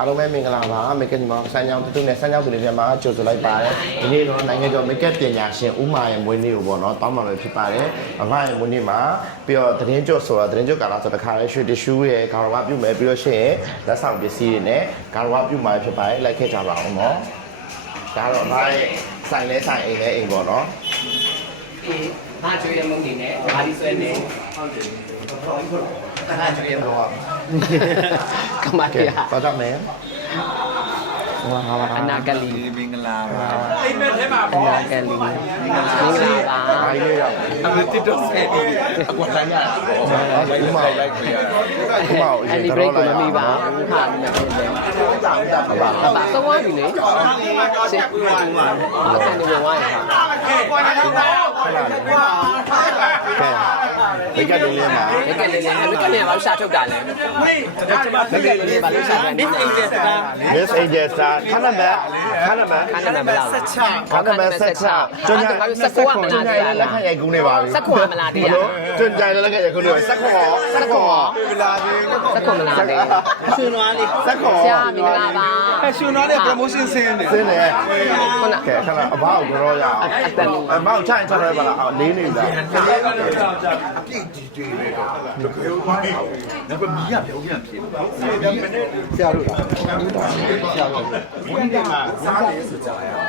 အားလုံးပဲမင်္ဂလာပါမေကက်ညီမဆန်းချောင်းတူတူနဲ့ဆန်းချောင်းသူတွေပြန်မှာကြိုဆိုလိုက်ပါတယ်ဒီနေ့တော့နိုင်ငံကျော်မေကက်ပညာရှင်ဦးမာရဲ့မွေးနေ့ကိုပေါ့နော်တောင်းပန်လို့ဖြစ်ပါတယ်အမရဲ့မွေးနေ့မှာပြီးတော့သတင်းကြွဆိုတာသတင်းကြွကာလာဆိုတခါလဲရွှေတ िश ူးရဲ့ကာရဝပြုမယ်ပြီးတော့ရှိရင်လက်ဆောင်ပစ္စည်းတွေနဲ့ကာရဝပြုမှာဖြစ်ပါတယ်လိုက်ခဲ့ကြပါအောင်နော်ဒါတော့အမရဲ့ဆိုင်လဲဆိုင်အိမ်လဲအိမ်ပေါ့နော်အေးဘာကျွေးရမုန်းနေနဲ့ဘာဒီဆွဲနေဟုတ်တယ် ဘာကျွေးရမုန်းတော့ကမကဲရပါတော့မယ်ဝါဟာအနာဂလီဒီမင်္ဂလာပါအနာဂလီ ဘိတ်ကလေးလေးမှာဘိတ်ကလေးလေးဘိတ်ကလေးကဘာလို့ရှာထုတ်တာလဲဘိတ်ကလေးလေးဘာလို့ရှာတာ Miss Angel Star Miss Angel Star ခဏမခဏမခဏမမလားဆက်ချခဏမဆက်ချကျွန်းကြိုင်ဆက်ခွန်ကျွန်းကြိုင်လက်ခံရိုက်ကူးနေပါပြီဆက်ခွန်မလားတရားလို့ကျွန်းကြိုင်လက်ခံရိုက်ကူးနေပါဆက်ခွန်ဆက်ခွန်မလားဆက်ခွန်မလားရှင်နွားလေးဆက်ခွန်ဆရာမင်္ဂလာပါရှင်နွားလေး promotion ဆင်းနေဆင်းနေခဏကဲခဏအဘောက်ကြောရအောင်အဘောက်ချိုင်ချိုင်ပါလားလေးနေတာအပြည့်ကြီးတွေပဲတော့ဘယ်မီးရပြောပြန်ဖြစ်ဆရာတို့လားဆရာတို့ဘုန်းကြီးကစားတယ်ဆိုကြရအောင်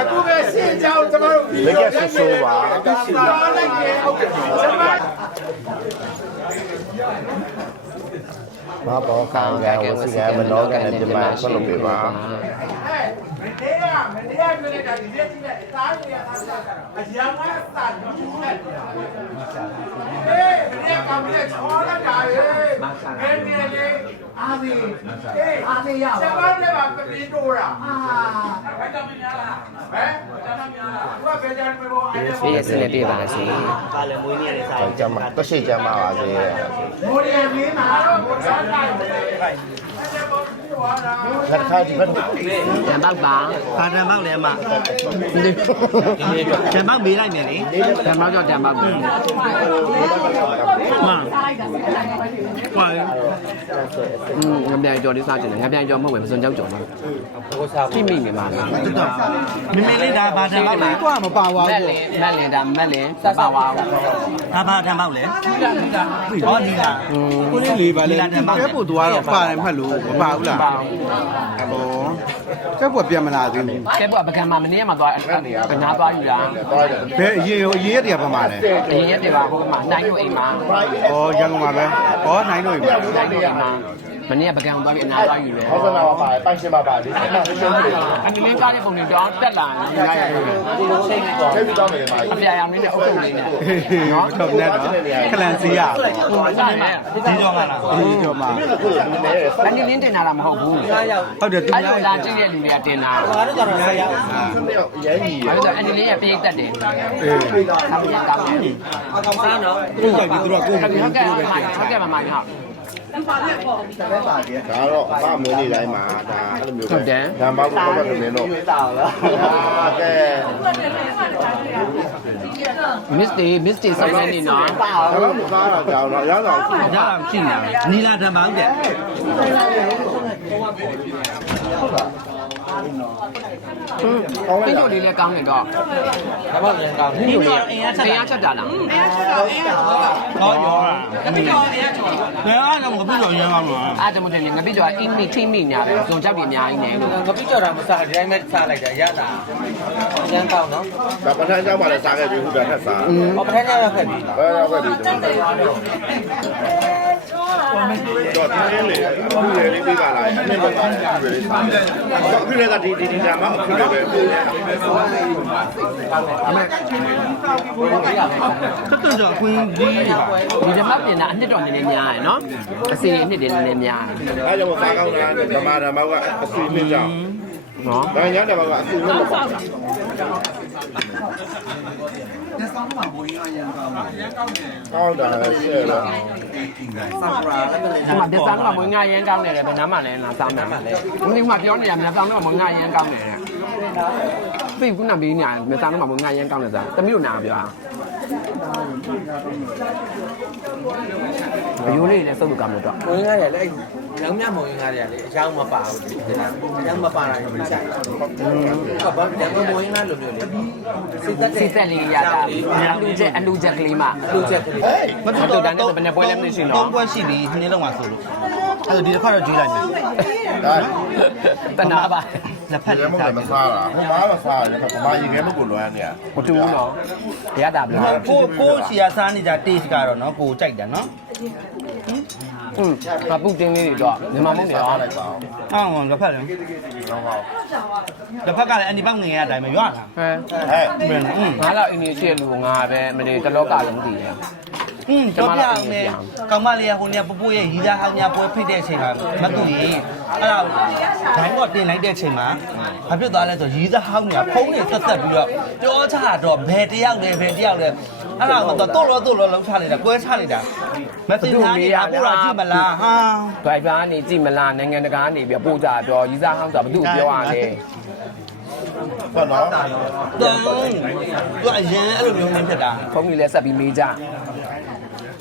အခုပဲရှင်းကြောင်းကျမတို့လက်ကဆူဆူပါမ ဘောကံကဝစီကမနောကနဲ့ဒီမှာဆက်လုပ်ပေးပါမနေ့ကမနေ့ကပြောလိုက်တာဒီနေ့ကြည့်လိုက်အသားတွေကသားစားကြတာအရန်ကစားတော့ရှင်းလို က်တာဟေးမနေ့ကမနေ့ချောလာတာရေငယ်ငယ်လေးအာမီဟေးအာမီရဆက်ပါလေပါပပင်းတိုးတာအာဘယ်တော့မများလားဟမ်ကျွန်တော်များလားသူကဘယ်ကြမ်းမေဘောအဲ့ဒါပြည့်စနေပြပါစေကျမတော့ရှိကျမပါစေမိုးရမင်းမှာတော့ဘုရားလိုက်တယ်အဲ့ဒါဘောပြောတာ လက်ခါဒီဘက်တန်ပေါက်ပါပါတံပေါက်လည်းအမတံပေါက်မေးလိုက်မယ်လေတန်ပေါက်ကြောင့်တန်ပေါက်ပါမှန်ကွာอืมငပြိုင်ကြော်လေးစားကြတယ်ငပြိုင်ကြော်မဟုတ်ဘူးပစုံကြောက်ကြော်ပါတိမိနေပါလားတော်တော်မမေလေးဒါပါတံပေါက်လေကွာမပါဝါမက်လင်မက်လင်ဒါမက်လင်စပါဝါဒါပါတံပေါက်လေဟောဒီလားကိုလေးလေးပါလေတံပေါက်ကဲပို့သွားတော့ပါတယ်မှတ်လို့မပါဘူးလားပါဟောကဲပို့ပြန်မလာသေးဘူးကဲပေါ့ပကံမှာမနေ့ကမှသွားကနာသွားယူတာတော့တယ်ဘယ်အရေးရောအရေးရတရားပါမှာလဲအရင်ရက်တွေပါဟိုမှာနိုင်လို့အိမ်မှာဩရန်ကုန်မှာပဲဩနိုင်တော့ပြီနိုင်လို့အိမ်မှာ မနေ့ကပကံသွားပြီးအနာသွားယူတယ်ဟောစနာပါပါပိုင်ရှင်ပါပါလေးဆက်မရှုံးတယ်အနည်းကားတဲ့ပုံတွေတော့တက်လာနေရရတယ်ချိန်နေတော့ချိန်ပြီးတော့မယ်ပါအပြာရောင်လေးနဲ့အုပ်စုလေးနဲ့နော်တော့နဲ့တော့ခလန်စီရဟိုစားနေဒီကြောင့်လားဒီကြောမှာခုနည်းနည်းဘယ်နည်းလင်းတင်လာတာမဟုတ်ဘူးဟုတ်တယ်သူအဲ့လိုလိုက်လာကြည့်တဲ့လူတွေကတင်တာဘာလို့ကြောင့်လဲရအောင်ရဲကြီးရအဲ့ဒါအနည်းလင်းရဲ့ပိတ်တက်တယ်အေးဆောင်းရတာဟုတ်ကဲ့အကောင်စားနော်သူကဒီသူကကိုယ်ဟုတ်ကဲ့ဟုတ်ကဲ့ဟုတ် ကဲ့မမကြီးဟုတ်ဒါတော့အမမွေးနေ့တိုင်းမှာဒါအဲ့လိုမျိုးဒါမှမဟုတ်တော့လည်းတော့အာကဲမစ္စတီမစ္စတီဆိုင်နေနေနော် ဒါတော့မကားတာကြောင်တော့ရအောင်ရအောင်ရှိနေတာနီလာတံပေါက်တဲ့ ပြင်းတို့လေးလည်းကောင်းနေတော့ဘာမှလည်းကောင်းဘူးဒီလိုအင်အားချက်တရားချက်တာလားဟောရောတာကပိတော်အင်အားချက်ဘယ်အားလုံးကပိတော်ရမ်းအောင်လားအဲ့ဒါမှမဟုတ်ငါပြကြောအင်းမီထိမိညာတယ်ဇုံချက်တွေအများကြီးနေလို့ကပိတော်တာမစားဒီတိုင်းပဲစားလိုက်တာရတာရမ်းကောင်းနော်ဒါပထမကြောင်မှလည်းစားခဲ့ပြီခုဒါထက်စားဟောပထမကျရောက်ခဲ့ပြီဘယ်ရောက်ခဲ့ပြီ တော့တင်းလေအခုလေလေးပြီးပါလားအနည်းပါးအခုလေစားအခုလေကဒီဒီဒီဒါမှအခုလေပဲတက်တက်ကြောအခွင့်ကြီးဒီဓမ္မပြင်တာအနှစ်တော်နည်းနည်းများရယ်နော်အစီအနှစ်တွေနည်းနည်းများတယ်အဲကြောင့်စားကောင်းတာဓမ္မဓမ္မကအစီနှစ်ကြောင်နော်ဒါညာဓမ္မကအစီနှစ်မပါဘူး လက်ဆောင်မှာဘိုးရရန်ကောင်းတယ်ကောင်းတာရှယ်လားဆာပရာလည်းဒီမှာဒီစားကမွေးငါရမ်းကောင်းတယ်ဘယ်နားမှလည်းနားစားမှာမလဲဒီမှာပြောနေရမြတ်ဆောင်တော့မွေးငါရမ်းကောင်းတယ်ပြီခုနဘေးညာမြတ်ဆောင်တော့မွေးငါရမ်းကောင်းတယ်စားတမီးတို့နာပြော ဘယိုးလေးလည်းစုပ်လို့ကမို့တော့မဝင်ကားတယ်လေလောင်မြမဝင်ကားတယ်လေအချောင်းမပါဘူးဒီကအချောင်းမပါတာကိုမချိုက်ဘူးဘာဘာမဝင်ကားလို့မျိုးလေစိတ်သက်စီသက်လေးရတာအလူချက်အလူချက်ကလေးမှလူချက်ကလေးမတူတော့တိုင်းတော့ဘယ်နဲ့ပွဲလဲမသိရှင်သုံးတော့ပွဲရှိပြီဒီနေ့လုံးမှာဆိုလို့အဲ့ဒီတစ်ခါတော့ကြွေးလိုက်မယ်ဒါတနာပါ လက်ဖက်လေးတာမစားတာဟိုမှာမစားတယ်ဗမာရေခဲမကိုလွမ်းနေတာမတူဘူးနော်တရားတာဗျာကိုကိုရှီယာစားနေကြ taste ကတော့နော်ကိုကြိုက်တယ်နော်อืมငါပုတ်တင်းလေးတွေတော့မြန်မာမုန်းနေအောင်လိုက်ပါအောင်အောင်းဝင်လက်ဖက်လေးဟုတ်ပါဘူးလက်ဖက်ကလည်းအန်ဒီပေါက်ငင်ရတဲ့အတိုင်းပဲရွာတာဟဲ့ဟဲ့ငါလောက်အင်းကြီးရှိတဲ့လူငါပဲမနေတလောကလုံးတည်ရ อืมတော့ပြအောင်လေကောင်မလေးကဟိုနေပပိုးရဲ့ရီသားဟောင်းညာပွဲဖိတ်တဲ့အချိန်မှာမတူရင်အဲ့ဒါဒိုင်းတော့တင်လိုက်တဲ့အချိန်မှာဘာဖြစ်သွားလဲဆိုရီသားဟောင်းညာဖုံးနေဆက်ဆက်ပြီးတော့ပြောချတော့ဘယ်တယောက်လဲဘယ်တယောက်လဲအဲ့ဒါကတော့တော့တော့တော့လုံးချလိုက်တာကွဲချလိုက်တာမသိသားနေတာပူရာကြည့်မလားဟာဒိုင်ဘာကနေကြည့်မလားနိုင်ငံတကာကနေပြီးပို့ကြပြောရီစားဟောင်းဆိုတာဘယ်သူပြောရလဲဟုတ်နော်တော့သူအရင်အဲ့လိုမျိုးနေဖြစ်တာဖုန်းကြီးလည်းဆက်ပြီးမေးကြ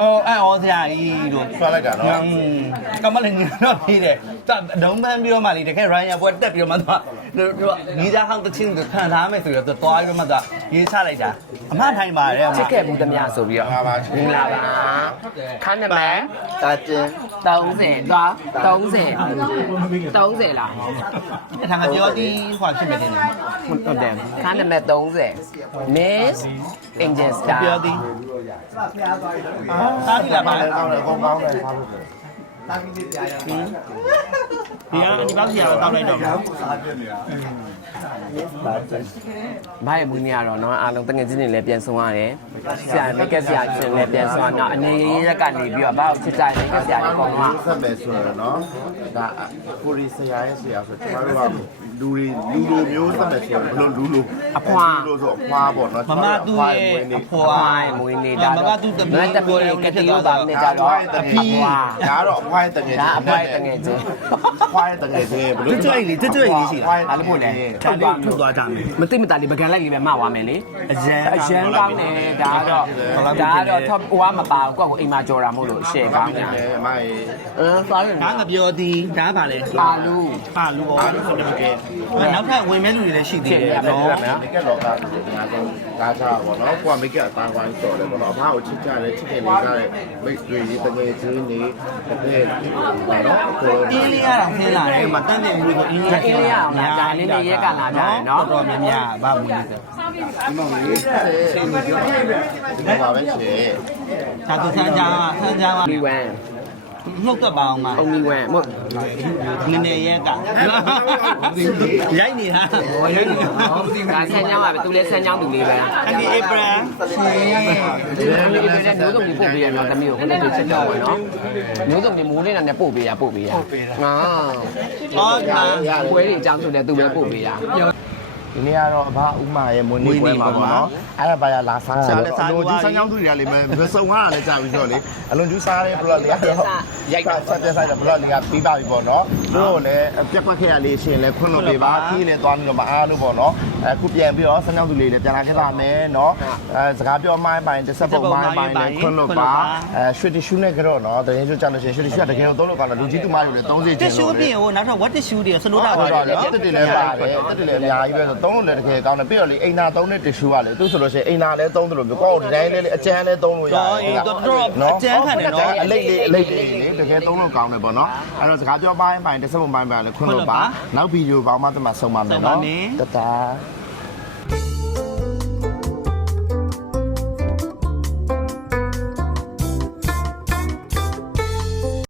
ဟိုအဲ့ဩစရာကြီးတို့ဆွဲလိုက်တာနော် อืมကမလည်းငါတော့ပြီးတယ်တဒုံပန်းပြီးတော့မှလေတကယ် Ryan ပွဲတက်ပြီးတော့မှသွားသူကညီသားဟောင်းတစ်ချင်းကိုခံထားမယ်ဆိုတော့သူသွားပြီးတော့မှသွားရေးချလိုက်တာအမထိုင်ပါတယ်အမချစ်ခဲ့ဘူးသမျှဆိုပြီးတော့မင်္ဂလာပါခန်းနမည်တာတင်30သွား30 30လားအထာငါပြောသည်ဟွာဖြစ်မယ်တင်တယ်ဟုတ်တယ်ခန်းနမည်30 Miss Angel Star ပြောသည်အားဒီလာပါကောင်းတယ်ကောင်းကောင်းတယ်စားလို့ဆိုဒီကအဒီပေါက်စီကတော့တောင်းလိုက်တော့မယ် ဘာရဲ့မူနေရတော့เนาะအားလုံးတငယ်ချင်းတွေလည်းပြန်ဆုံးရတယ်ဆရာမိတ်ကဆရာချင်းလည်းပြန်ဆုံးရတော့အနေရရက်ကနေပြီးတော့ဘာကိုချစ်ကြတယ်မိတ်ကဆရာတွေပေါ့ကွာ ဆက်မယ်ဆိုတော့နော်ဒါကိုရီဆရာရဲ့ဆရာဆိုကျွန်တော်တို့ကလူတွေလူလိုမျိုးဆက်မယ်ဆိုတော့ဘလို့လူလိုလူလိုဆိုအဖွားပေါ့နော် မမသူ့ရဲ့အဖွာ ဝိုင်းမွေးနေတာ မမသူ့တမီး တမီးကတိရောပါနေကြတော့ အဖီးဒါတော့အဖွားရဲ့တငယ် ဒါအဖိုက်တငယ်ချင်း အဖွားရဲ့တငယ်ချင်းဘလို့ ကျွတ်ကျွတ်လေးကျွတ်ကျွတ်လေးရှိတာ အားလို့ပို့လဲ ထုတ်သွားထုတ်သွားကြမယ်မသိမတာလေးပကံလိုက်လေးပဲမှဝါမယ်လေအရန်အရန်ကောင်းတယ်ဒါတော့ဒါတော့ top ဟိုကမပါဘူးကိုယ့်ကိုအိမ်မှာကြော်တာမို့လို့ရှယ်ကောင်းတယ်အမိုင်အင်းသွားရင်ဒါငါပြောသည်ဒါပါလေပါလူပါလူရောနောက်ထပ်ဝင်မဲ့လူတွေလည်းရှိသေးတယ်နော်မိကလောကငါဆုံးကားစားပေါ့နော်ကိုကမိကအသားဝိုင်းစော်တယ်ပေါ့နော်အဖကိုချစ်ကြတယ်ချစ်တယ်နေကြတယ်မိတ်တွေတငယ်ချင်းနေတကယ်ပေါ့နော်အကုန်အင်းလေးရတာခင်းလာတယ်မတန်းတဲ့လူကအင်းလေးတော်တော်များများဗာဘူးလေဒီမှာလေစိတ်မပြောဒီမှာပဲရှင်ဒါသူဆန်းကြဆန်းကြပါဒီဝမ် နှုတ်သက်ပါအောင်မအုံဒီဝမ်မို့နည်းနည်းရဲကရိုက်နေတာရိုက်နေတာဒါဆန်းချောင်းပါပဲသူလည်းဆန်းချောင်းသူလေးပဲအဒီဧပြီရှင်ဒီလိုမျိုးနဲ့မျိုးစုံကြီးပို့ပေးရတော့တမျိုးကိုလည်းချစ်တော့ပါနော်မျိုးစုံကြီးမိုးလေးနဲ့ပို့ပေးရပို့ပေးရငါအော်ဒါပွဲတွေအကြောင်းဆိုလည်းသူပဲပို့ပေးရ ဒီနေ့ကတော့အဘဥမာရဲ့မွေးနေ့ပွဲမှာပေါ့နော်အဲ့ဒါပါရလာစားတယ်အလွန်ကျူးဆန်းချောင်းသူတွေကလေမစုံရတာလည်းကြာပြီဆိုတော့လေအလွန်ကျူးစားတဲ့ဘလော့လေးကရိုက်တာဆက်ပြဆိုင်တဲ့ဘလော့လေးကပြီးပါပြီပေါ့နော်တို့လည်းပြက်ကွက်ခဲ့ရလေးရှင်လည်းခွင့်လို့ပေးပါခီးလည်းသွားပြီးတော့မအားလို့ပေါ့နော်အခုပြန်ပြီးတော့ဆန်းချောင်းသူလေးလည်းပြန်လာခဲ့ပါမယ်နော်အဲစကားပြောမိုင်းပိုင်းတစ်ဆက်ပုံမိုင်းပိုင်းလည်းခွင့်လို့ပါအဲရွှေတ िश ူးနဲ့ကြော့နော်တကယ်ကြကြလို့ရှင်ရွှေတ िश ူးကတကယ်တော့သုံးလို့ကောင်းတယ်လူကြီးသူမတွေလည်းသုံးစေချတင်ရှူးလို့ပြင်ဟိုနောက်ထပ် what tissue တွေစနိုးတာဟုပါတ်လေတော့လေနော်တက်တက်လည်းပါတယ်တက်တက်လည်းအများကြီးပဲဆိုသုံးလို့လည်းတကယ်ကောင်းတယ်ပြီးတော့လေအိမ်နာသုံးတဲ့တ िश ူးကလေသူဆိုလို့ရှိရင်အိမ်နာလည်းသုံးတယ်လို့ပြောကောဒီတိုင်းလေးအကျန်းလည်းသုံးလို့ရတယ်အလိတ်လေးအလိတ်လေးလေတကယ်သုံးလို့ကောင်းတယ်ပေါ့နော်အဲ့တော့စကားပြောပိုင်းပိုင်းတစ်စက်ပုံပိုင်းပိုင်းလည်းခွန်းလို့ပါနောက်ဗီဒီယိုပေါင်းမှတမဆုံးပါမယ်နော်တတာ